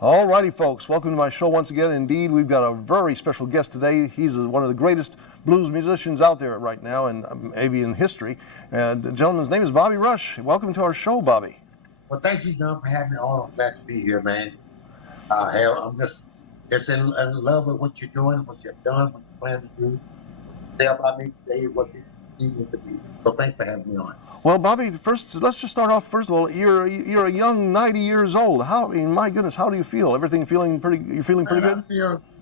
All righty, folks. Welcome to my show once again. Indeed, we've got a very special guest today. He's one of the greatest blues musicians out there right now, and maybe in history. And the gentleman's name is Bobby Rush. Welcome to our show, Bobby. Well, thank you, John, for having me on. I'm glad to be here, man. Hell, I'm just in love with what you're doing, what you've done, what you plan to do, what you say about me today, what you need me to be. So thanks for having me on. Well, Bobby, first, let's just start off. First of all, you're a young 90 years old. My goodness, how do you feel? Everything feeling pretty? You feeling pretty good?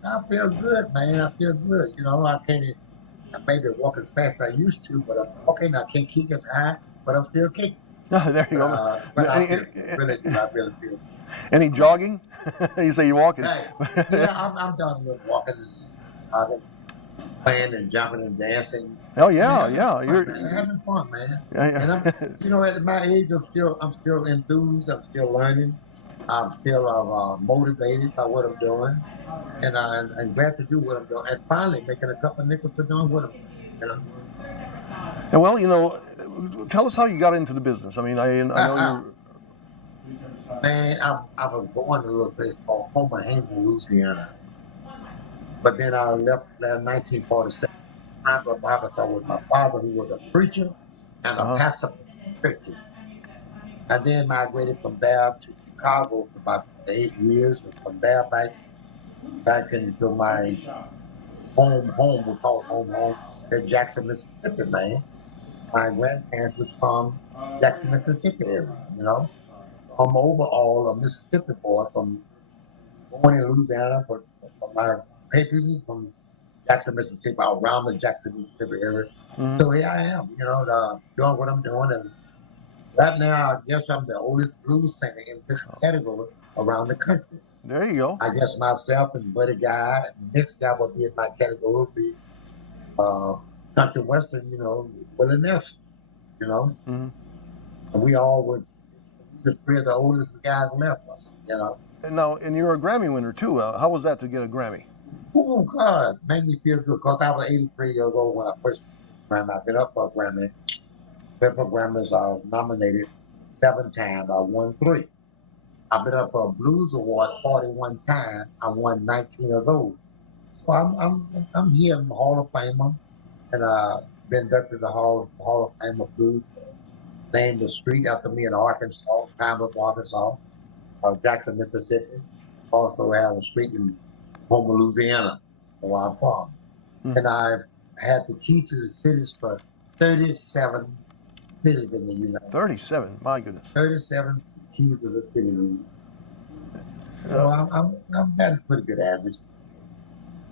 I feel good, man. I feel good. You know, I maybe walk as fast as I used to, but I'm walking. I can't kick as high, but I'm still kicking. Oh, there you go. But I really feel. Any jogging? You say you're walking? Hey, yeah, I'm done with walking and playing and jumping and dancing. Oh yeah, You're having fun, man. And at my age, I'm still enthused. I'm still learning. I'm still motivated by what I'm doing, and I'm glad to do what I'm doing. And finally, making a couple of nickels for doing what I'm doing. And well, tell us how you got into the business. I mean, I know you're. Man, I was born in a little place called Homer, Louisiana. But then I left in 1947. I went to Arkansas with my father, who was a preacher and a pastor for churches. I then migrated from there to Chicago for about 8 years, and from there back into my home, we call it home, in Jackson, Mississippi, man. My grandparents was from Jackson, Mississippi area, I'm overall a Mississippi boy born in Louisiana, but my people from Jackson, Mississippi, around the Jackson, Mississippi area. Mm-hmm. So here I am, doing what I'm doing. And right now, I guess I'm the oldest blues singer in this category around the country. There you go. I guess myself and Buddy Guy, the next guy would be in my category would be country western, Willie Nelson, Mm-hmm. And we all would. The three of the oldest guys left, And now, and you're a Grammy winner too. How was that to get a Grammy? Oh God, made me feel good because I was 83 years old when I first Grammy. I've been up for a Grammy. Been for Grammys. I was nominated 7 times. I won 3. I've been up for a Blues Award 41 times. I won 19 of those. So I'm here in the Hall of Famer, and been inducted to the Hall of Fame of Blues. Named the street after me in Arkansas, Pembroke, Arkansas, Jackson, Mississippi. Also have a street in Homer, Louisiana, where I'm from. Mm-hmm. And I've had the key to the cities for 37 cities in the United States. 37, my goodness. 37 keys to the city. So I'm at a pretty good average.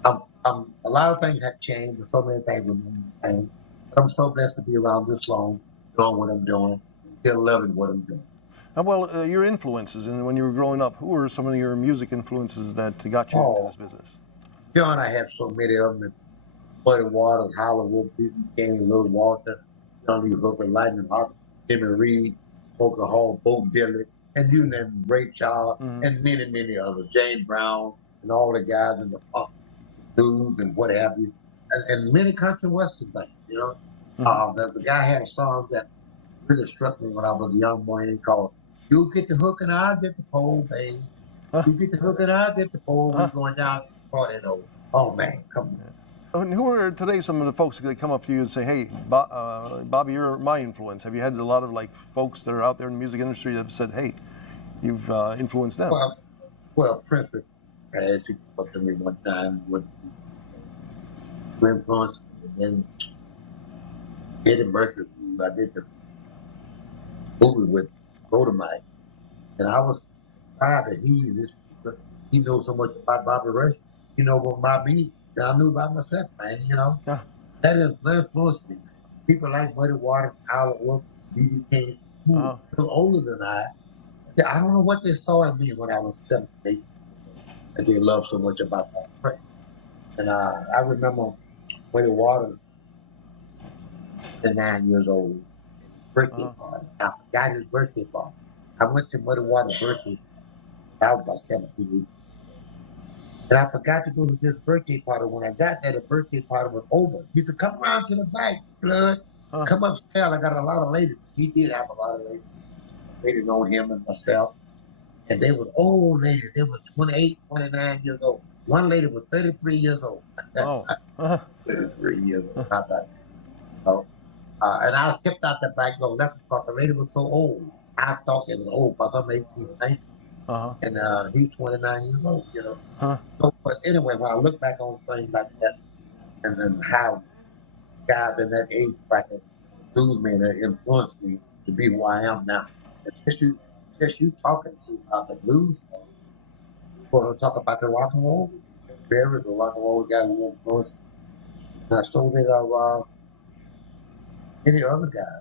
A lot of things have changed, but so many things remain the same. But I'm so blessed to be around this long, doing what I'm doing, still loving what I'm doing. Well, your influences, and when you were growing up, who were some of your music influences that got you into this business? John, I have so many of them. Buddy Waters, Howard Wolf, B.B. King, Little Walter, Johnny Hooker, Lightning Hawk, Jimmy Reed, Poker Hall, Bo Diddley, and you name Ray Charles, and many, many others. James Brown, and all the guys in the punk, blues, and what have you, and many country western things, The guy had a song that really struck me when I was a young boy called "You Get the Hook and I'll Get the Pole, babe. You get the hook and I'll get the pole. We're going down to the party, Oh man, come on." And who are today some of the folks that come up to you and say, "Hey, Bobby, you're my influence"? Have you had a lot of folks that are out there in the music industry that have said, "Hey, you've influenced them"? Well, Prince has he came up to me one time with influence, and Eddie Murphy, I did the movie with Rhodamite, and I was proud that he knows so much about Bobby Rush. He knows about me that I knew about myself, man. Yeah. That influenced me. People like Buddy Waters, Howard Wolf, B.B. King, who are older than I don't know what they saw in me when I was 7, 8, that they loved so much about Bobby Rush. And I remember Buddy Waters, 9 years old, birthday party. I forgot his birthday party. I went to Buddy Waters' birthday. I was about 17 weeks. And I forgot to go to this birthday party. When I got there, the birthday party was over. He said, "Come around to the back, blood. Come upstairs. I got a lot of ladies." He did have a lot of ladies. They didn't know him and myself. And they was old ladies. They was 28, 29 years old. One lady was 33 years old. Oh. 33 years old. How about that? So, and I was tipped out the back door left because the lady was so old. I thought she was old because I'm 18, 19. Uh-huh. And he's 29 years old, you know. Huh. So, but anyway, when I look back on things like that, and then how guys in that age bracket lose me and influence me to be who I am now. It's just you talking to the blues man. Going to talk about the rock and roll, Barry, the rock and roll guy who influenced. So did any other guy.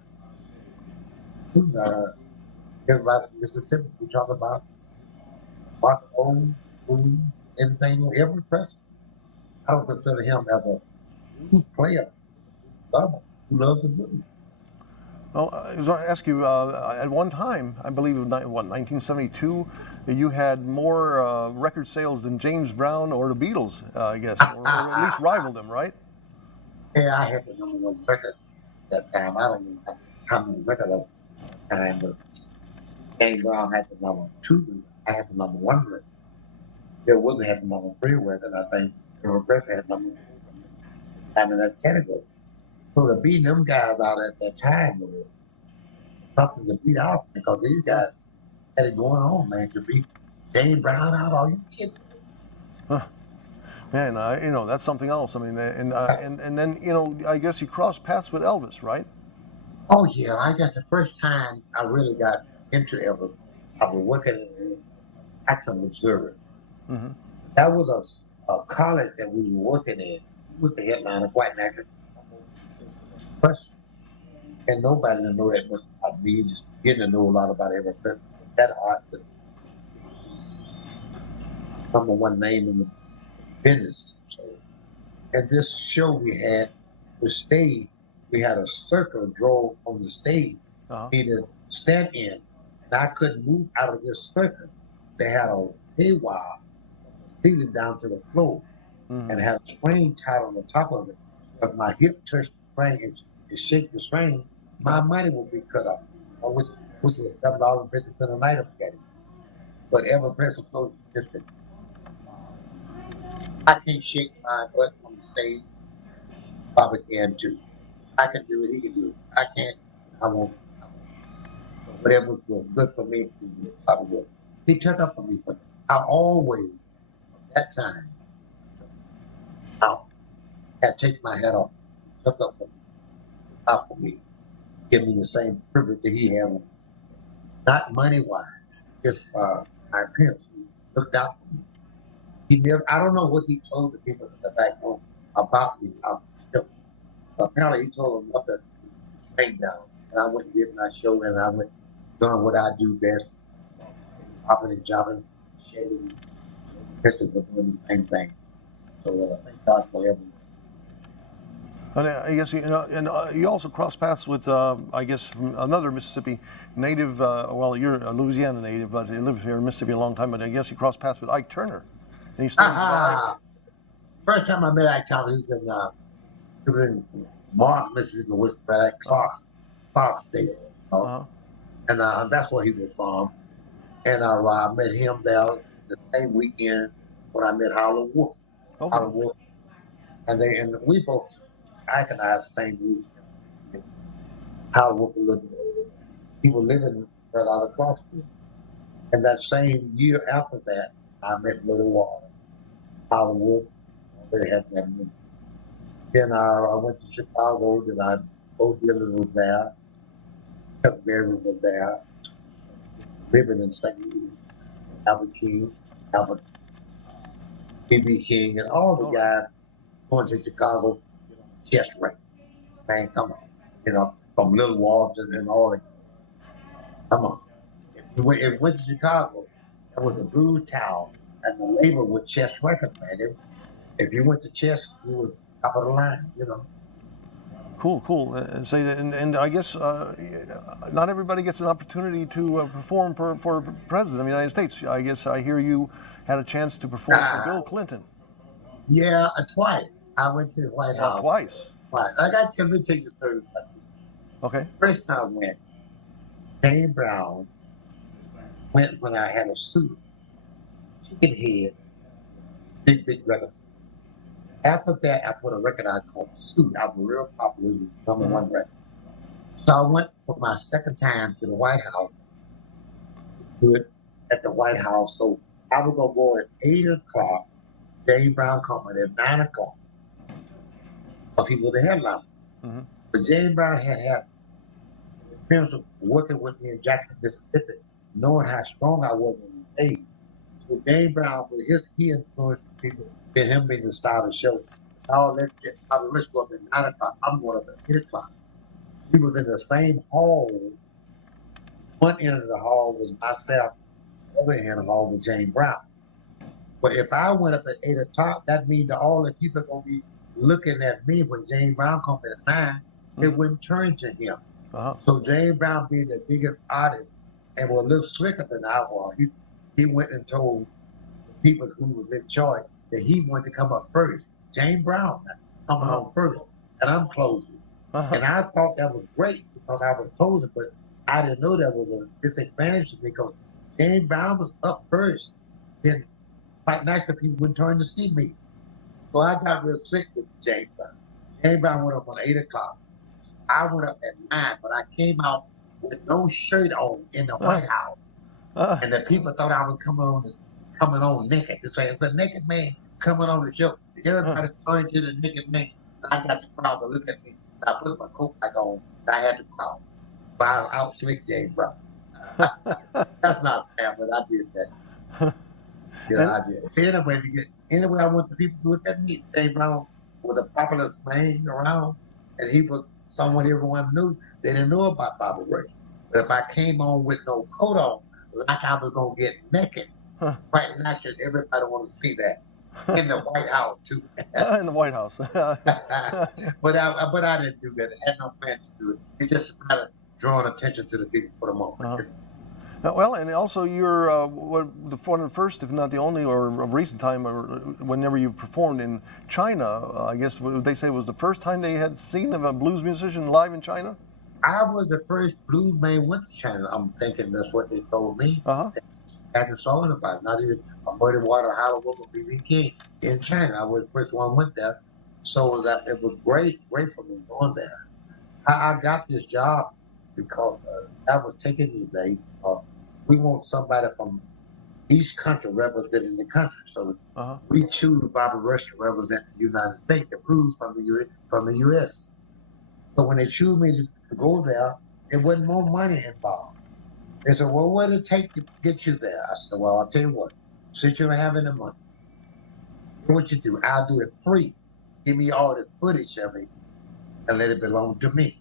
Everybody from Mississippi, we talk about rock and roll, blues, anything, every person. I don't consider him as a blues player, lover, who loves the blues. Well, I was going to ask you, at one time, I believe, 1972, you had more record sales than James Brown or the Beatles, I guess, or at least rivaled them, right? Yeah, I had the number one record that time. I don't know how many records at the time, but James Brown had the number two. I had the number one record. Bill Withers had the number three record, I think. Colonel Preston had number one in that category. So to beat them guys out at that time was something to beat out because these guys had it going on, man. To beat James Brown out, are you kidding me? Huh. Man, you know, that's something else. I mean, and then, you know, I guess you crossed paths with Elvis, right? Oh yeah, I got the first time I really got into Elvis. I was working in Jackson, Missouri. Mm-hmm. That was a college that we were working in with the headliner, quite naturally. And nobody didn't know that much about me, just getting to know a lot about every person. That hard to number one name in the business. So, and this show we had, the stage, we had a circle drawn on the stage, me to stand in, and I couldn't move out of this circle. They had a haywire ceiling down to the floor, and had a string tied on the top of it. If my hip touched the string and shake the string, my money would be cut off, which was $7.50 a night. But every person told me, listen, I can't shake my butt on the stage. Bobby can too. I can do it. He can do it. I can't. I won't. Whatever feels good for me, Bobby will. He took up for me. For I always, at that time, I take my hat off. Took up for me. Give me the same privilege that he had. Not money wise, just my appearance. He looked out for me. He never. I don't know what he told the people in the back room about me. Apparently, he told them up at straight down, and I went and did my show, and I went doing what I do best, hopping and jumping, shading, pissing, doing the same thing. So thank God for everyone. And I guess, you know, and you also crossed paths with, I guess, from another Mississippi native. Well, you're a Louisiana native, but you lived here in Mississippi a long time. But I guess you crossed paths with Ike Turner. And he started First time I met Ike Turner, he was in Mark, Mississippi, which at Clarksdale. And that's where he was from. And I met him there the same weekend when I met Howlin' Wolf. Okay. Howlin' Wolf. And we both, Ike and I have the same roots. Howlin' Wolf was living, he was living right out of Clarksdale. And that same year after that, I met Little Wall. Howlin' Wolf, they had that movie. Then I went to Chicago, then Bo Dylan was there, Chuck Berry was there, living in St. Louis, Albert King, B.B. King, and all the guys going to Chicago, chest record. Man, come on. You know, from Little Walters and all that. Come on. If you went to Chicago, that was a blues town, and the label with chest record, man. If you went to chess, you was top of the line, you know. Cool. And I guess not everybody gets an opportunity to perform for president of the United States. I guess I hear you had a chance to perform for Bill Clinton. Yeah, twice. I went to the White House. Twice? Let me take the story like this. Okay. First time I went, James Brown, went when I had a suit, chicken head, big record. After that, I put a record out called Suit. I was real popular, it was number one record. So I went for my second time to the White House, do it at the White House. So I was gonna go at 8 o'clock. James Brown coming at 9 o'clock, because he was the headliner. But James Brown had experience of working with me in Jackson, Mississippi, knowing how strong I was on the stage. So James Brown, with he influenced people, and him being the star of the show. I'll let Bobby Rush go up at 9 o'clock. I'm going up at 8 o'clock. He was in the same hall. One end of the hall was myself, the other end of the hall was James Brown. But if I went up at 8 o'clock, that means that all the people are going to be looking at me when James Brown comes at 9. It wouldn't turn to him. So James Brown, being the biggest artist and was a little slicker than I was, he went and told the people who was in charge that he wanted to come up first. James Brown coming on first, and I'm closing. And I thought that was great because I was closing, but I didn't know that was a disadvantage to me because James Brown was up first. Then quite nice that people wouldn't turn to see me. So I got real sick with James Brown. James Brown went up on 8 o'clock. I went up at 9, but I came out with no shirt on in the White House. And the people thought I was coming on naked. They say, it's a naked man coming on the show. Everybody turned to the naked man. And I got the crowd to look at me. And I put my coat back on. And I had the crowd. So I out-slicked James Brown. That's not fair, but I did that. I did. Anyway, I want the people to look at me. James Brown was a popular man around, and he was someone everyone knew. They didn't know about Bobby Rush. But if I came on with no coat on, like I was going to get naked, right now, everybody want to see that. In the White House, too. In the White House. But I didn't do that. I had no plan to do it. It's just a matter of drawing attention to the people for the moment. Well, and also you're one of the first, if not the only, or of recent time, or whenever you've performed in China, I guess they say was the first time they had seen of a blues musician live in China? I was the first blues man went to China. I'm thinking that's what they told me. I hadn't saw anybody, not even a Muddy Water Hollywood or B.B. King in China. I was the first one went there. So that it was great for me going there. I got this job because I was taking me there. We want somebody from each country representing the country. So we choose Bobby Rush to represent the United States, the blues from the U.S. So when they choose me to go there, it wasn't more money involved. They said, well, what did it take to get you there? I said, well, I'll tell you what, since you don't have any money, what you do, I'll do it free. Give me all the footage of it and let it belong to me.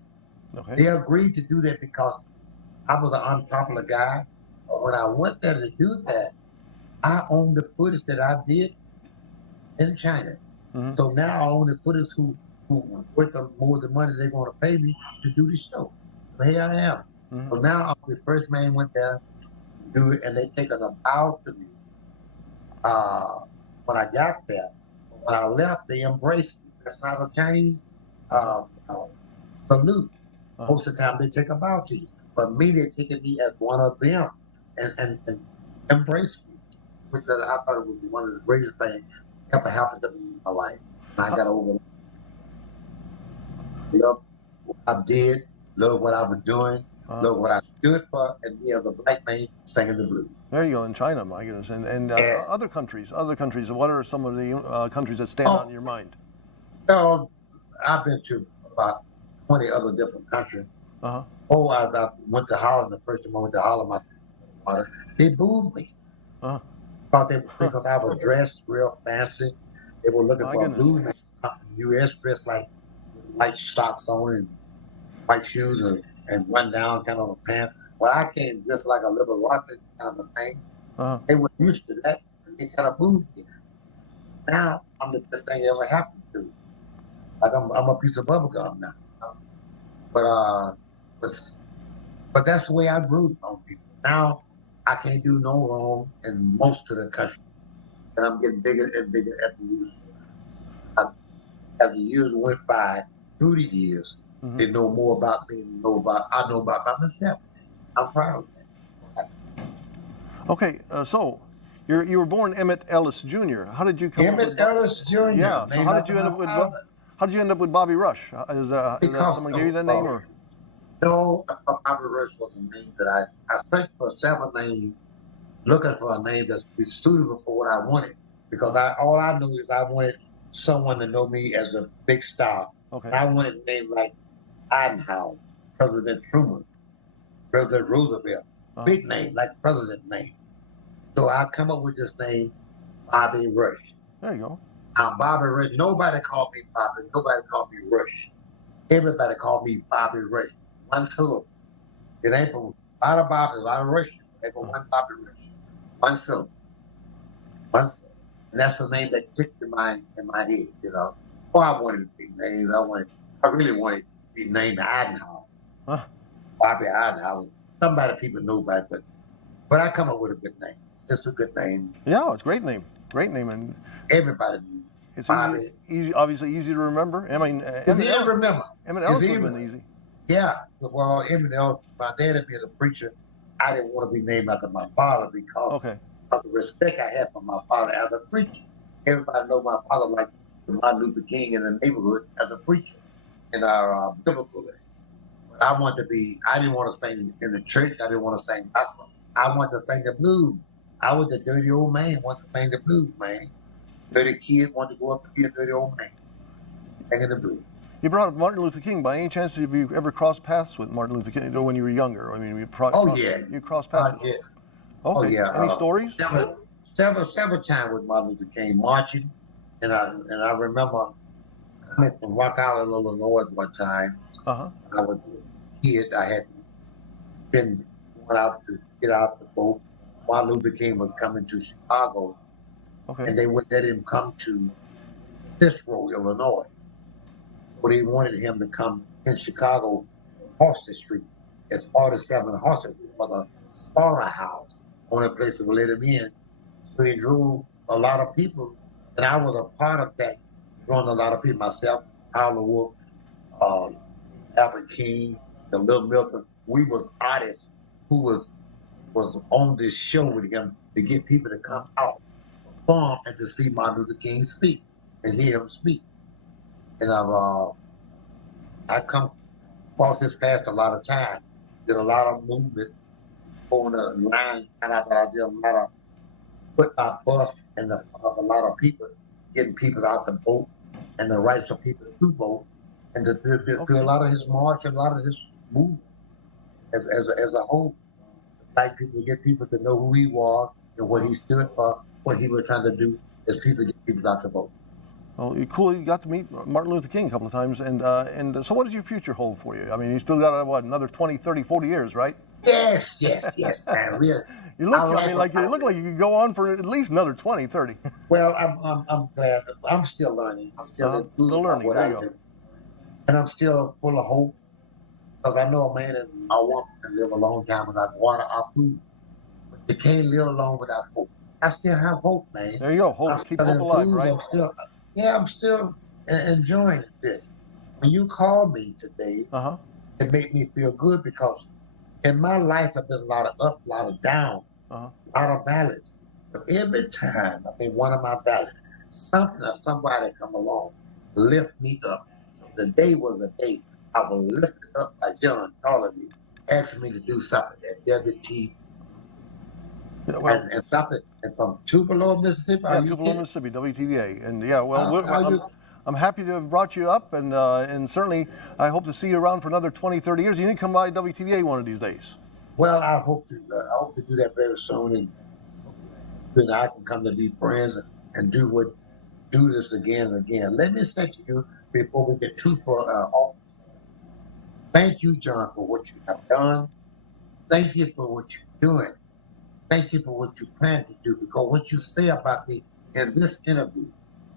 They agreed to do that because I was an unpopular guy. But when I went there to do that, I own the footage that I did in China. So now I own the footage who worth more the money they're going to pay me to do the show. So here I am. So now I'm the first man went there to do it, and they taken a bow to me when I got there. When I left, they embraced me. That's not a Chinese salute. Most of the time, they take a bow to you. But me, they're taking me as one of them and embraced me, which I thought it was one of the greatest things that ever happened to me in my life. And I got over it. Love what I did, love what I was doing, love what I stood for, and me as a black man singing the blues. There you go, in China, my goodness. And other countries, what are some of the countries that stand out in your mind? Well, I've been to about 20 other different countries. I went to Holland the first time I went to Holland. They booed me. Thought they because I was dressed real fancy. They were looking for a blues man from the U.S. dressed like white socks on and white shoes and run down kind of a pants. Well, I came dressed like a little Rossi kind of a thing. They were used to that, and they kind of booed me. Now I'm the best thing ever happened to. Like I'm a piece of bubble gum now. But that's the way I grew on people. Now I can't do no wrong in most of the country, and I'm getting bigger and bigger as the years went by. Through the years, they know more about me than I know about myself. I'm proud of that. Okay, so you were born Emmett Ellis Jr. How did you come up Emmett with Ellis Jr. Yeah. So named how did after you end my up with father. how did you end up with Bobby Rush? Is that Because someone gave you that name or? no, Bobby Rush was a name that I searched for several names, looking for a name that's be suitable for what I wanted. Because all I knew is I wanted someone to know me as a big star. Okay. I wanted a name like Eisenhower, President Truman, President Roosevelt, big name like President name. So I come up with this name, Bobby Rush. There you go. Bobby Rush. Nobody called me Bobby. Nobody called me Rush. Everybody called me Bobby Rush. One syllable. It ain't for a lot of Bobby, a lot of Rush. It ain't for one Bobby Rush. One syllable. One syllable. And that's the name that clicked in my head, you know. Oh, I wanted a big name. I really wanted to be named Eisenhower. Huh? Bobby Eisenhower. Somebody people know about it, but I come up with a good name. It's a good name. Yeah, it's a great name. Great name, and everybody. It's easy, obviously easy to remember. I mean, it's easy to remember. Emmett Ellis would have been easy. Yeah, well, Emmett Ellis, my dad had been a preacher. I didn't want to be named after my father because of the respect I had for my father as a preacher. Everybody know my father like Martin Luther King in the neighborhood as a preacher in our biblical day. But I didn't want to sing in the church. I didn't want to sing gospel. I wanted to sing the blues. I was the dirty old man, wanted to sing the blues, man. Dirty kid wanted to go up to be a dirty old man, singing the blues. You brought up Martin Luther King. By any chance, have you ever crossed paths with Martin Luther King when you were younger? I mean, you crossed paths. Yeah. Okay. Oh yeah. Any stories? Several times with Martin Luther King marching, and I remember coming from Rock Island, Illinois, one time. I was a kid. I had been going out to get out the boat. Martin Luther King was coming to Chicago, and they would let him come to Cicero, Illinois. So they wanted him to come in Chicago, Horses Street. It's 47 horses for the slaughterhouse. Only place that would let him in. So they drew a lot of people, and I was a part of that, drawing a lot of people myself, Howard Wolf, Albert King, the Little Milton. We was artists who was on this show with him to get people to come out, perform, and to see Martin Luther King speak and hear him speak. And I come across this past a lot of time, did a lot of movement on the line, and I thought I did a lot of put my bus in the front of a lot of people, getting people out the vote and the rights of people to vote, and to do a lot of his march and a lot of his movement as a whole. Like people to get people to know who he was and what he stood for, what he was trying to do as people get people out to vote. Well, cool. You got to meet Martin Luther King a couple of times, and so what does your future hold for you? I mean, you still got another 20, 30, 40 years, right? Yes, man. You look like you could go on for at least another 20, 30. Well, I'm glad. I'm still learning. I'm still learning what I do, and I'm still full of hope. Because I know a man and a woman can live a long time without water or food, but you can't live long without hope. I still have hope, man. There you go. Hope. Keep hope alive, right? I'm still enjoying this. When you called me today, it made me feel good because in my life I've been a lot of ups, a lot of downs, a lot of valleys. But every time I'm in one of my valleys, something or somebody come along, lift me up. So the day was a day I was lifted up by John calling me, asking me to do something at WTVA. And something and from Tupelo, Mississippi. Yeah, Tupelo, Mississippi, WTVA. And I'm happy to have brought you up, and certainly I hope to see you around for another 20, 30 years. You need to come by WTVA one of these days. Well, I hope to do that very soon, and then I can come to be friends and do this again and again. Let me say to you before we get too far off. Thank you, John, for what you have done. Thank you for what you're doing. Thank you for what you plan to do, because what you say about me in this interview,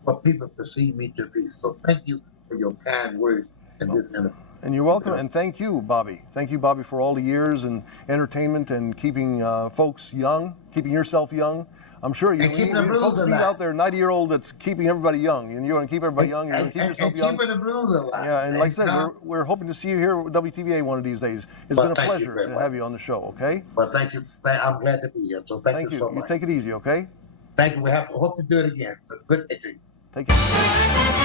what people perceive me to be. So thank you for your kind words in this interview. And you're welcome, and thank you, Bobby. Thank you, Bobby, for all the years and entertainment and keeping folks young, keeping yourself young. I'm sure you And keeping the need blues folks need alive. out there, 90-year-old that's keeping everybody young, and you want to keep everybody young, you want to keep yourself and young. keeping the blues alive. Yeah, and like I said, you know? we're hoping to see you here at WTVA one of these days. It's Well, been a thank you pleasure very to much. have you on the show, okay? Well, thank you. I'm glad to be here. So thank you so You much. take it easy, okay? Thank you. We hope to do it again. So good day to you. Take care.